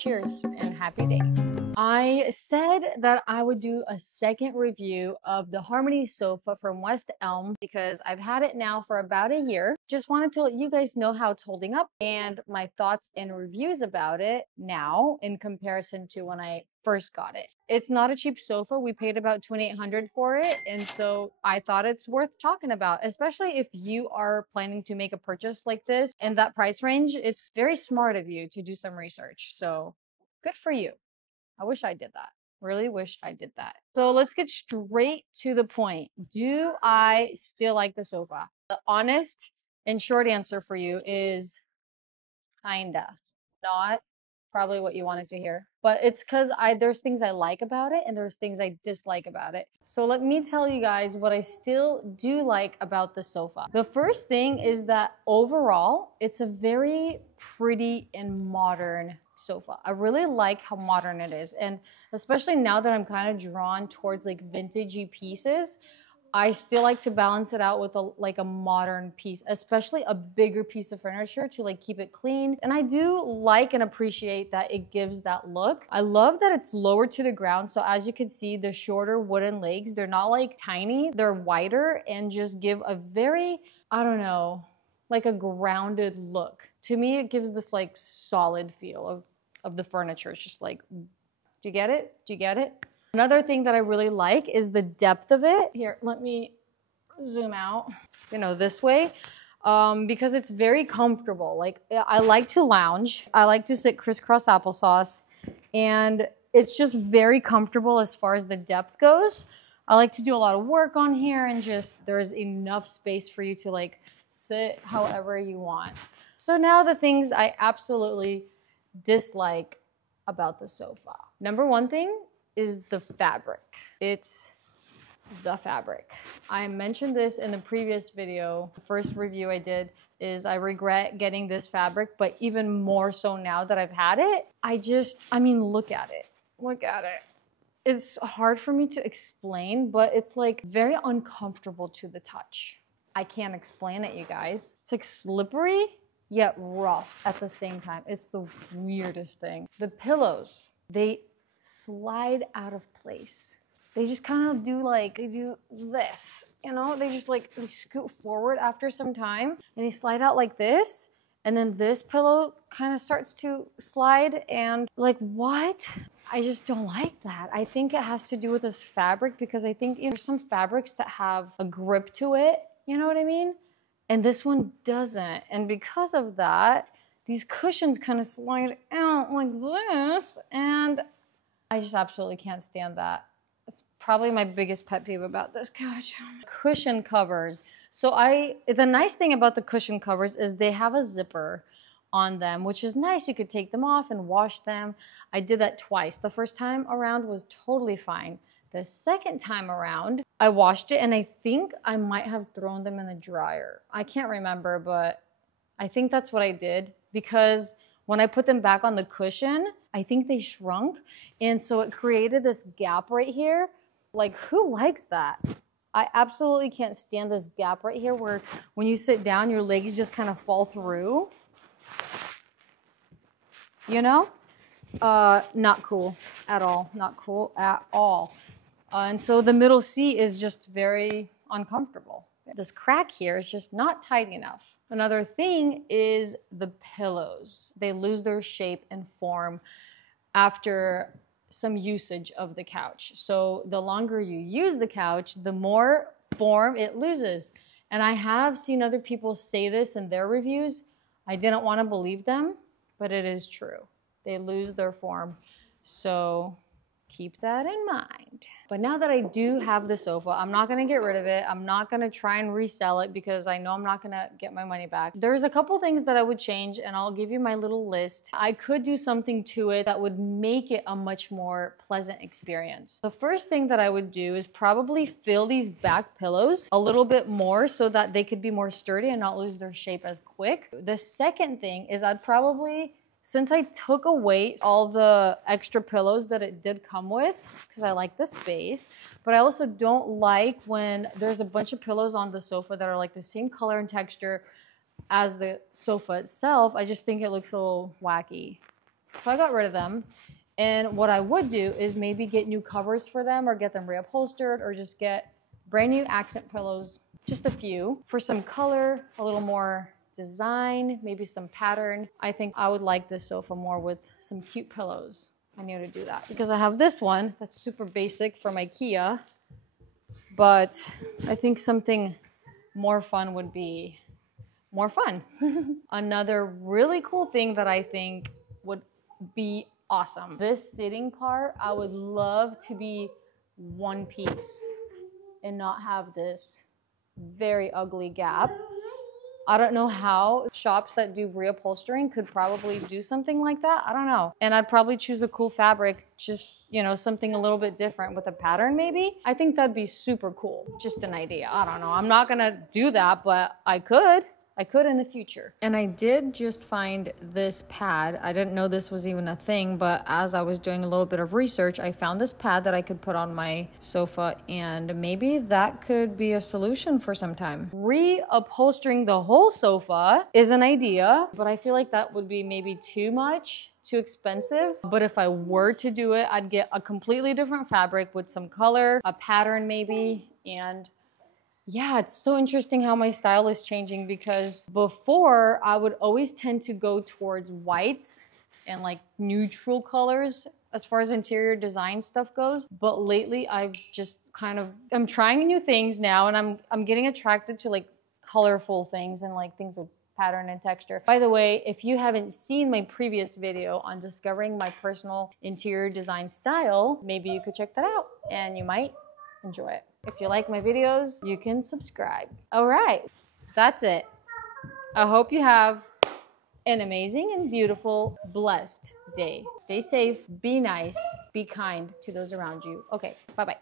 Cheers and happy day. I said that I would do a second review of the Harmony sofa from West Elm because I've had it now for about a year. Just wanted to let you guys know how it's holding up and my thoughts and reviews about it now in comparison to when I first got it. It's not a cheap sofa. We paid about $2,800 for it, and so I thought it's worth talking about, especially if you are planning to make a purchase like this in that price range. It's very smart of you to do some research, so good for you. I wish I did that. Really wish I did that. So let's get straight to the point. Do I still like the sofa? The honest and short answer for you is kinda. Not probably what you wanted to hear, but it's because there's things I like about it and there's things I dislike about it. So let me tell you guys what I still do like about the sofa. The first thing is that overall, it's a very pretty and modern sofa. I really like how modern it is, and especially now that I'm kind of drawn towards like vintagey pieces, I still like to balance it out with a modern piece, especially a bigger piece of furniture to like keep it clean. And I do like and appreciate that it gives that look. I love that it's lower to the ground. So as you can see, the shorter wooden legs, they're not like tiny, they're wider and just give a very, I don't know, like a grounded look. To me, it gives this like solid feel of the furniture. It's just like, do you get it? Do you get it? Another thing that I really like is the depth of it. Here, let me zoom out, this way, because it's very comfortable. Like, I like to lounge. I like to sit crisscross applesauce, and it's just very comfortable as far as the depth goes. I like to do a lot of work on here, and just there's enough space for you to like sit however you want. So now the things I absolutely dislike about the sofa. Number one thing is the fabric. It's the fabric. I mentioned this in the previous video. The first review I did is I regret getting this fabric, but even more so now that I've had it, look at it. Look at it. It's hard for me to explain, but it's like very uncomfortable to the touch. I can't explain it, you guys. It's like slippery, yet rough at the same time. It's the weirdest thing. The pillows, they slide out of place. They just kind of do this, they just they scoot forward after some time and they slide out like this. And then this pillow kind of starts to slide and like, what? I just don't like that. I think it has to do with this fabric because I think there's some fabrics that have a grip to it. You know what I mean? And this one doesn't. And because of that, these cushions kind of slide out like this. And I just absolutely can't stand that. It's probably my biggest pet peeve about this couch. Cushion covers. So the nice thing about the cushion covers is they have a zipper on them, which is nice. You could take them off and wash them. I did that twice. The first time around was totally fine. The second time around, I washed it and I think I might have thrown them in the dryer. I can't remember, but I think that's what I did because when I put them back on the cushion, I think they shrunk. And so it created this gap right here. Like, who likes that? I absolutely can't stand this gap right here where when you sit down, your legs just kind of fall through. Not cool at all. Not cool at all. And so the middle seat is just very uncomfortable. This crack here is just not tight enough. Another thing is the pillows. They lose their shape and form after some usage of the couch. So the longer you use the couch, the more form it loses. And I have seen other people say this in their reviews. I didn't want to believe them, but it is true. They lose their form. So keep that in mind. But now that I do have the sofa, I'm not gonna get rid of it. I'm not gonna try and resell it because I know I'm not gonna get my money back. There's a couple things that I would change and I'll give you my little list. I could do something to it that would make it a much more pleasant experience. The first thing that I would do is probably fill these back pillows a little bit more so that they could be more sturdy and not lose their shape as quick. The second thing is I'd probably, since I took away all the extra pillows that it did come with, because I like the space, but I also don't like when there's a bunch of pillows on the sofa that are like the same color and texture as the sofa itself. I just think it looks a little wacky. So I got rid of them. And what I would do is maybe get new covers for them or get them reupholstered or just get brand new accent pillows, just a few. For some color, a little more design, maybe some pattern. I think I would like this sofa more with some cute pillows. I need to do that because I have this one that's super basic from IKEA, but I think something more fun would be more fun. Another really cool thing that I think would be awesome. This sitting part, I would love to be one piece and not have this very ugly gap. I don't know how shops that do reupholstering could probably do something like that. I don't know. And I'd probably choose a cool fabric, just, you know, something a little bit different with a pattern maybe. I think that'd be super cool. Just an idea. I don't know. I'm not gonna do that, but I could in the future. And I did just find this pad. I didn't know this was even a thing, but as I was doing a little bit of research, I found this pad that I could put on my sofa, and maybe that could be a solution for some time. Reupholstering the whole sofa is an idea, but I feel like that would be maybe too much, too expensive. But if I were to do it, I'd get a completely different fabric with some color, a pattern maybe, and yeah, it's so interesting how my style is changing because before I would always tend to go towards whites and like neutral colors as far as interior design stuff goes. But lately I've just I'm trying new things now, and I'm getting attracted to like colorful things and like things with pattern and texture. By the way, if you haven't seen my previous video on discovering my personal interior design style, maybe you could check that out and you might enjoy it. If you like my videos, you can subscribe. All right, that's it. I hope you have an amazing and beautiful, blessed day. Stay safe, be nice, be kind to those around you. Okay, bye-bye.